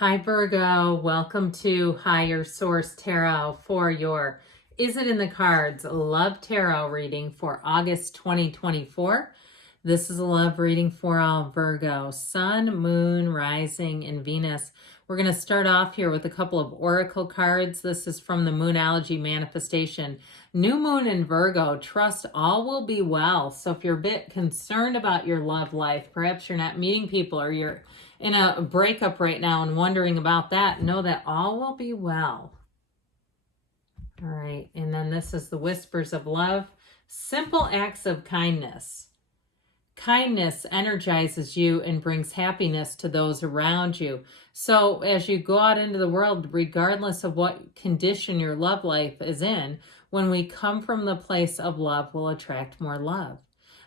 Hi Virgo, welcome to Higher Source Tarot for your Is It in the Cards Love Tarot reading for August 2024. This is a love reading for all Virgo, Sun, Moon, Rising, and Venus. We're going to start off here with a couple of oracle cards. This is from the Moonology Manifestation. New Moon in Virgo, trust all will be well. So if you're a bit concerned about your love life, perhaps you're not meeting people or you're in a breakup right now and wondering about that, know that all will be well. All right, and then this is the Whispers of Love. Simple acts of kindness. Kindness energizes you and brings happiness to those around you. So as you go out into the world, regardless of what condition your love life is in, when we come from the place of love, we'll attract more love.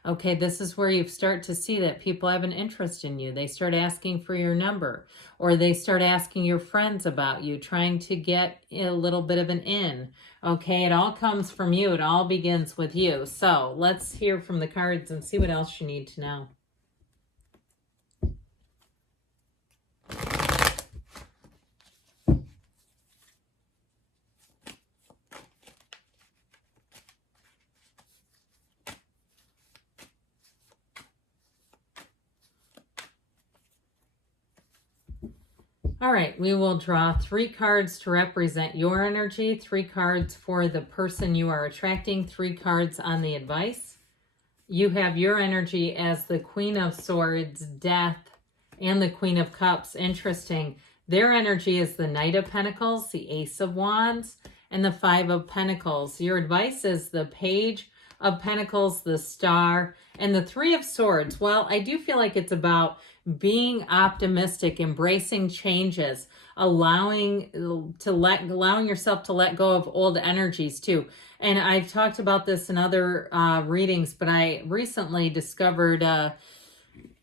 Okay, this is where you start to see that people have an interest in you. They start asking for your number, or they start asking your friends about you, trying to get a little bit of an in. Okay, it all comes from you. It all begins with you. So let's hear from the cards and see what else you need to know. All right, we will draw 3 cards to represent your energy, 3 cards for the person you are attracting, 3 cards on the advice. You have your energy as the Queen of Swords, Death, and the Queen of Cups. Interesting. Their energy is the Knight of Pentacles, the Ace of Wands, and the 5 of Pentacles. Your advice is the Page of Pentacles, the Star, and the 3 of Swords. Well, I do feel like it's about being optimistic, embracing changes, allowing yourself to let go of old energies too. And I've talked about this in other readings, but I recently discovered a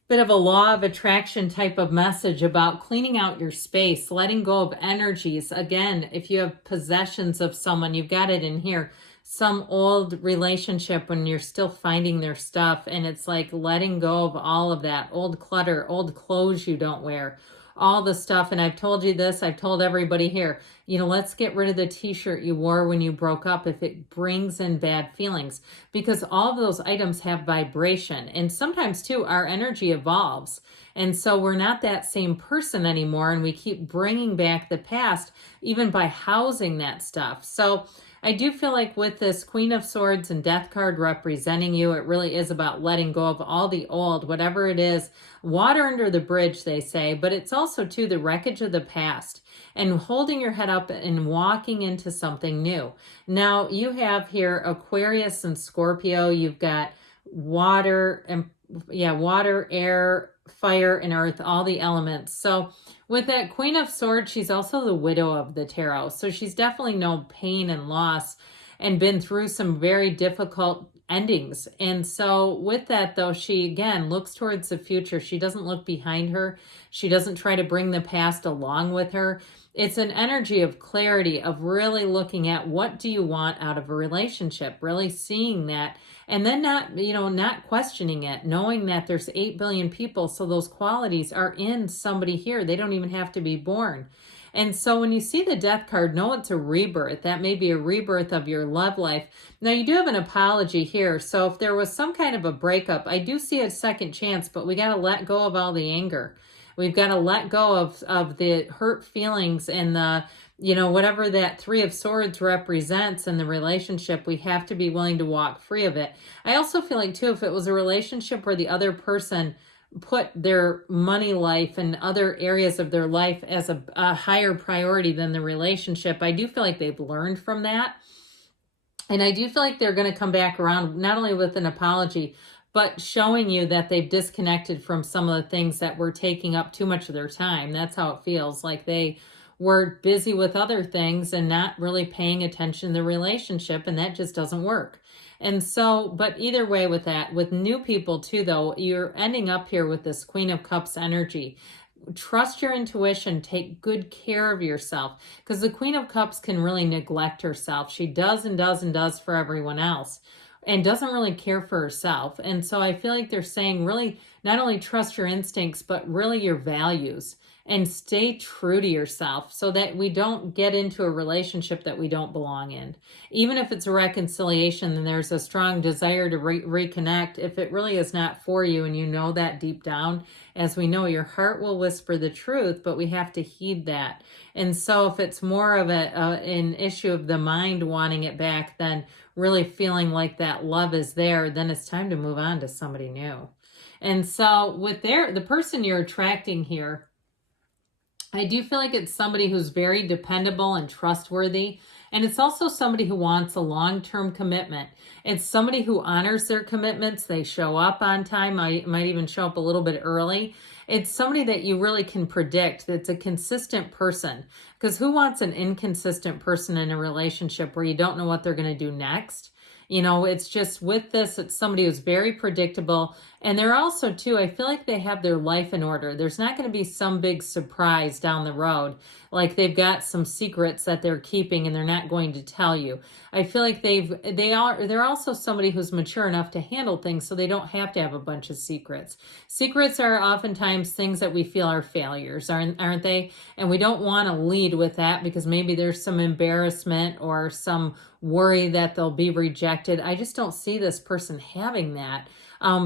bit of a law of attraction type of message about cleaning out your space, letting go of energies. Again, if you have possessions of someone, you've got it in here, some old relationship when you're still finding their stuff, and it's like letting go of all of that old clutter, old clothes you don't wear, all the stuff. And I've told you this, I've told everybody here, let's get rid of the t-shirt you wore when you broke up if it brings in bad feelings, because all of those items have vibration. And sometimes too, our energy evolves. And so we're not that same person anymore, and we keep bringing back the past even by housing that stuff. So I do feel like with this Queen of Swords and Death card representing you, it really is about letting go of all the old, whatever it is, water under the bridge, they say, but it's also too the wreckage of the past and holding your head up and walking into something new. Now you have here Aquarius and Scorpio. You've got water and water, air, fire, and earth, all the elements. So with that Queen of Swords, she's also the widow of the tarot. So she's definitely known pain and loss and been through some very difficult endings. And so with that, though, she, again, looks towards the future. She doesn't look behind her. She doesn't try to bring the past along with her. It's an energy of clarity, of really looking at what do you want out of a relationship, really seeing that, and then not questioning it, knowing that there's 8 billion people, so those qualities are in somebody here. They don't even have to be born. And so when you see the Death card, know it's a rebirth. That may be a rebirth of your love life. Now, you do have an apology here. So if there was some kind of a breakup, I do see a second chance, but we got to let go of all the anger. We've got to let go of the hurt feelings and the, whatever that 3 of Swords represents in the relationship. We have to be willing to walk free of it. I also feel like, too, if it was a relationship where the other person put their money life and other areas of their life as a higher priority than the relationship, I do feel like they've learned from that. And I do feel like they're going to come back around, not only with an apology, but showing you that they've disconnected from some of the things that were taking up too much of their time. That's how it feels, like they were busy with other things and not really paying attention to the relationship, and that just doesn't work. And so, but either way with that, with new people too, though, you're ending up here with this Queen of Cups energy. Trust your intuition, take good care of yourself, because the Queen of Cups can really neglect herself. She does and does and does for everyone else and doesn't really care for herself. And so I feel like they're saying, really not only trust your instincts, but really your values, and stay true to yourself so that we don't get into a relationship that we don't belong in. Even if it's a reconciliation and there's a strong desire to reconnect, if it really is not for you and you know that deep down, as we know, your heart will whisper the truth, but we have to heed that. And so if it's more of an issue of the mind wanting it back than really feeling like that love is there, then it's time to move on to somebody new. And so with the person you're attracting here, I do feel like it's somebody who's very dependable and trustworthy. And it's also somebody who wants a long-term commitment. It's somebody who honors their commitments. They show up on time, might even show up a little bit early. It's somebody that you really can predict. That's a consistent person. Because who wants an inconsistent person in a relationship where you don't know what they're going to do next? You know, it's just with this, it's somebody who's very predictable. And they're also, too, I feel like they have their life in order. There's not going to be some big surprise down the road. Like they've got some secrets that they're keeping and they're not going to tell you. I feel like they're also somebody who's mature enough to handle things so they don't have to have a bunch of secrets. Secrets are oftentimes things that we feel are failures, aren't they? And we don't want to lead with that because maybe there's some embarrassment or some worry that they'll be rejected. I just don't see this person having that.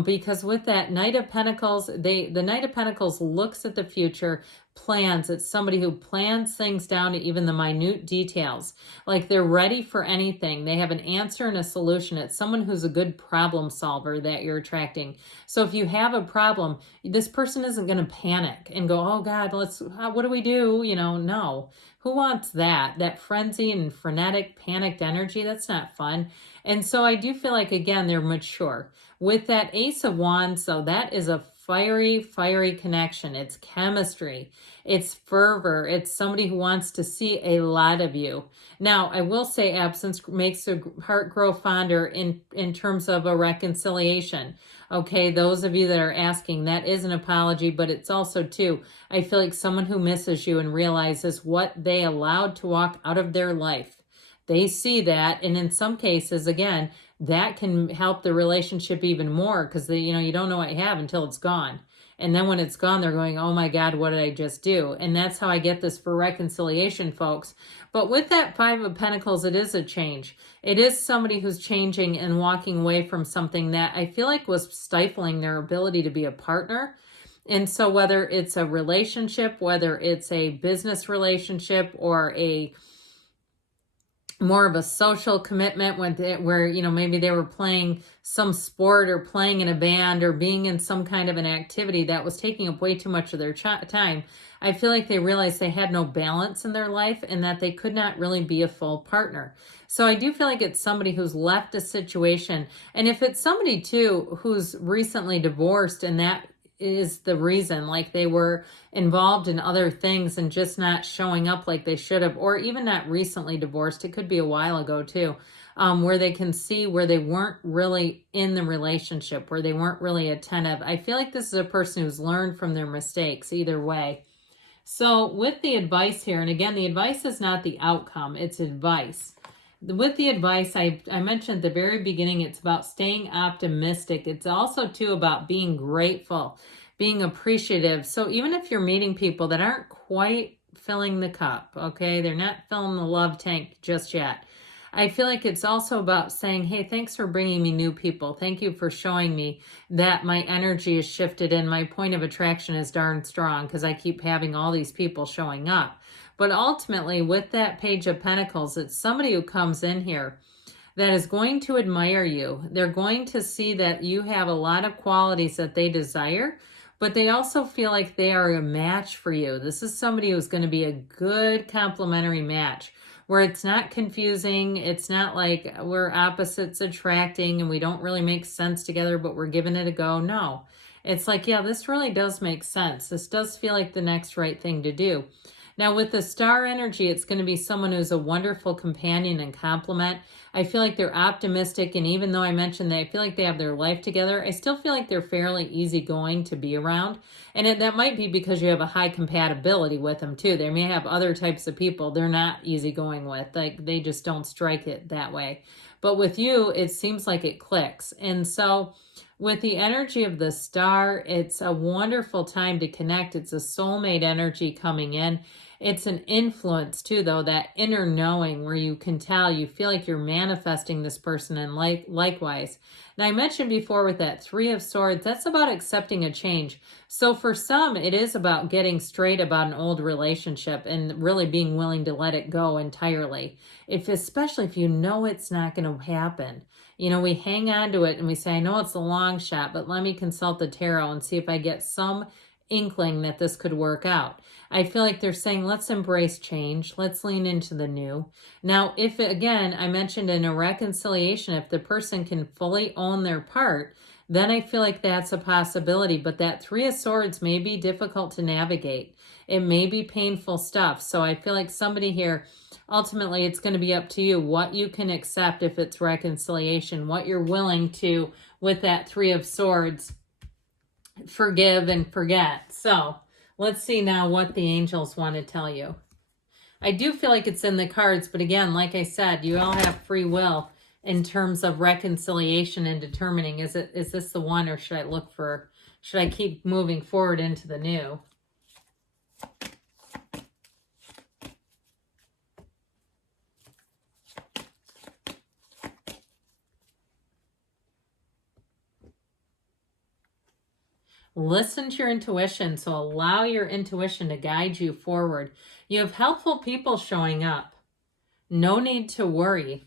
Because with that Knight of Pentacles, the Knight of Pentacles looks at the future, plans. It's somebody who plans things down to even the minute details. Like they're ready for anything. They have an answer and a solution. It's someone who's a good problem solver that you're attracting. So if you have a problem, this person isn't going to panic and go, oh God, what do we do? You know, no. Who wants that? That frenzy and frenetic, panicked energy, that's not fun. And so I do feel like, again, they're mature. With that Ace of Wands, so that is a fiery connection. It's chemistry. It's fervor. It's somebody who wants to see a lot of you. Now, I will say absence makes the heart grow fonder in terms of a reconciliation. Okay, those of you that are asking, that is an apology, but it's also, too, I feel like someone who misses you and realizes what they allowed to walk out of their life. They see that, and in some cases, again, that can help the relationship even more because you don't know what you have until it's gone. And then when it's gone, they're going, oh my God, what did I just do? And that's how I get this for reconciliation, folks. But with that Five of Pentacles, it is a change. It is somebody who's changing and walking away from something that I feel like was stifling their ability to be a partner. And so whether it's a relationship, whether it's a business relationship or a more of a social commitment where maybe they were playing some sport or playing in a band or being in some kind of an activity that was taking up way too much of their time. I feel like they realized they had no balance in their life and that they could not really be a full partner. So I do feel like it's somebody who's left a situation. And if it's somebody too who's recently divorced and that is the reason, like they were involved in other things and just not showing up like they should have, or even not recently divorced, it could be a while ago too, where they can see where they weren't really in the relationship, where they weren't really attentive. I feel like this is a person who's learned from their mistakes either way. So with the advice here, and again, the advice is not the outcome, it's advice. With the advice, I mentioned at the very beginning, it's about staying optimistic. It's also, too, about being grateful, being appreciative. So even if you're meeting people that aren't quite filling the cup, okay, they're not filling the love tank just yet, I feel like it's also about saying, hey, thanks for bringing me new people. Thank you for showing me that my energy is shifted and my point of attraction is darn strong because I keep having all these people showing up. But ultimately, with that Page of Pentacles, it's somebody who comes in here that is going to admire you. They're going to see that you have a lot of qualities that they desire, but they also feel like they are a match for you. This is somebody who's going to be a good complementary match, where it's not confusing. It's not like we're opposites attracting and we don't really make sense together, but we're giving it a go. No, it's like, yeah, this really does make sense. This does feel like the next right thing to do. Now with the star energy, it's going to be someone who's a wonderful companion and complement, I feel like they're optimistic, and even though I mentioned that I feel like they have their life together, I still feel like they're fairly easygoing to be around. And that might be because you have a high compatibility with them too. They may have other types of people they're not easygoing with. Like they just don't strike it that way. But with you, it seems like it clicks. And so with the energy of the star, it's a wonderful time to connect. It's a soulmate energy coming in. It's an influence too, though, that inner knowing where you can tell, you feel like you're manifesting this person, and likewise. Now, I mentioned before with that Three of Swords, that's about accepting a change. So for some, it is about getting straight about an old relationship and really being willing to let it go entirely. Especially if you know it's not going to happen. You know, we hang on to it and we say, I know it's a long shot, but let me consult the tarot and see if I get some inkling that this could work out. I feel like they're saying, let's embrace change. Let's lean into the new. Now, if, again, I mentioned in a reconciliation, if the person can fully own their part, then I feel like that's a possibility. But that Three of Swords may be difficult to navigate. It may be painful stuff. So I feel like somebody here, ultimately, it's going to be up to you what you can accept if it's reconciliation, what you're willing to, with that Three of Swords, forgive and forget. So let's see now what the angels want to tell you. I do feel like it's in the cards, but again, like I said, you all have free will in terms of reconciliation and determining, is this the one, or should I keep moving forward into the new? Listen to your intuition. So allow your intuition to guide you forward. You have helpful people showing up. No need to worry.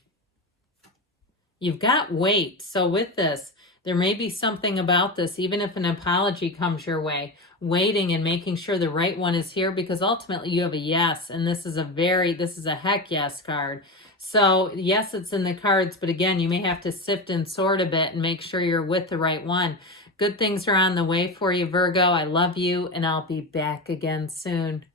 You've got weight. So with this, there may be something about this, even if an apology comes your way, waiting and making sure the right one is here, because ultimately you have a yes. And this is a heck yes card. So yes, it's in the cards, but again, you may have to sift and sort a bit and make sure you're with the right one. Good things are on the way for you, Virgo. I love you, and I'll be back again soon.